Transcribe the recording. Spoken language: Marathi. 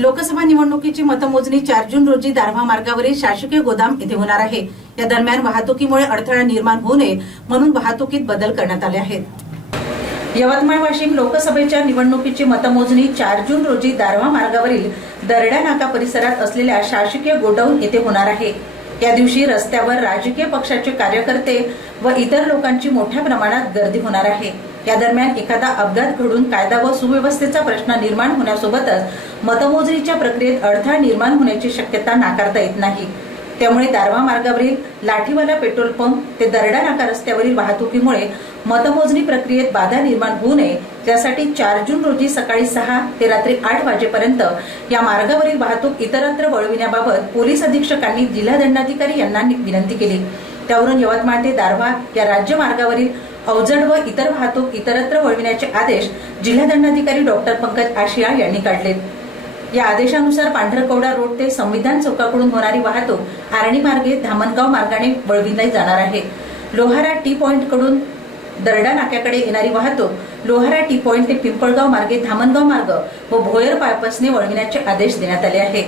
लोकसभा निवडणुकीची मतमोजणी चार जून रोजी दारव्हा मार्गावरील शासकीय गोदाम येथे होणार आहे. या दरम्यान वाहतुकीमुळे अडथळा निर्माण होऊ नये म्हणून वाहतुकीत बदल करण्यात आले आहेत. यवतमाळ वाशिम लोकसभेच्या निवडणुकीची मतमोजणी चार जून रोजी दारव्हा मार्गावरील दरड्या नाका परिसरात असलेल्या शासकीय गोडाऊन येथे होणार आहे. या दिवशी रस्त्यावर राजकीय पक्षाचे कार्यकर्ते व इतर लोकांची मोठ्या प्रमाणात गर्दी होणार आहे. या दरम्यान एखादा अपघात घडून कायदा व सुव्यवस्थेचा प्रश्न निर्माण होण्यासोबतच मतमोजणीच्या प्रक्रियेत अडथळा निर्माण होण्याची शक्यता नाकारता येत नाही. त्यामुळे दारवा मार्गावरील लाठीवाला पेट्रोल पंप ते दरडा नाका रस्त्यावरील वाहतुकीमुळे मतमोजणी प्रक्रियेत बाधा निर्माण होऊ नये त्यासाठी चार जून रोजी सकाळी सहा ते रात्री आठ वाजेपर्यंत या मार्गावरील वाहतूक इतरत्र वळविण्याबाबत पोलीस अधीक्षकांनी जिल्हा दंडाधिकारी यांना विनंती केली. त्यावरून यवतमाळ ते दारव्हा या राज्य मार्गावरील अवजड व इतर वाहतूक इतरत्र वळविण्याचे आदेश जिल्हा दंडाधिकारी डॉक्टर पंकज आशिया यांनी काढले या आदेशानुसार पांढरकवडा रोड ते संविधान चौकाकडून होणारी वाहतूक आरणी मार्गे धामणगाव मार्गाने वळविली जाणार आहे. लोहारा टी पॉइंटकडून दरडा नाक्याकडे येणारी वाहतूक लोहारा टी पॉइंट ते पिंपळगाव मार्गे धामणगाव मार्ग व भोयर बायपासने वळविण्याचे आदेश देण्यात आले आहेत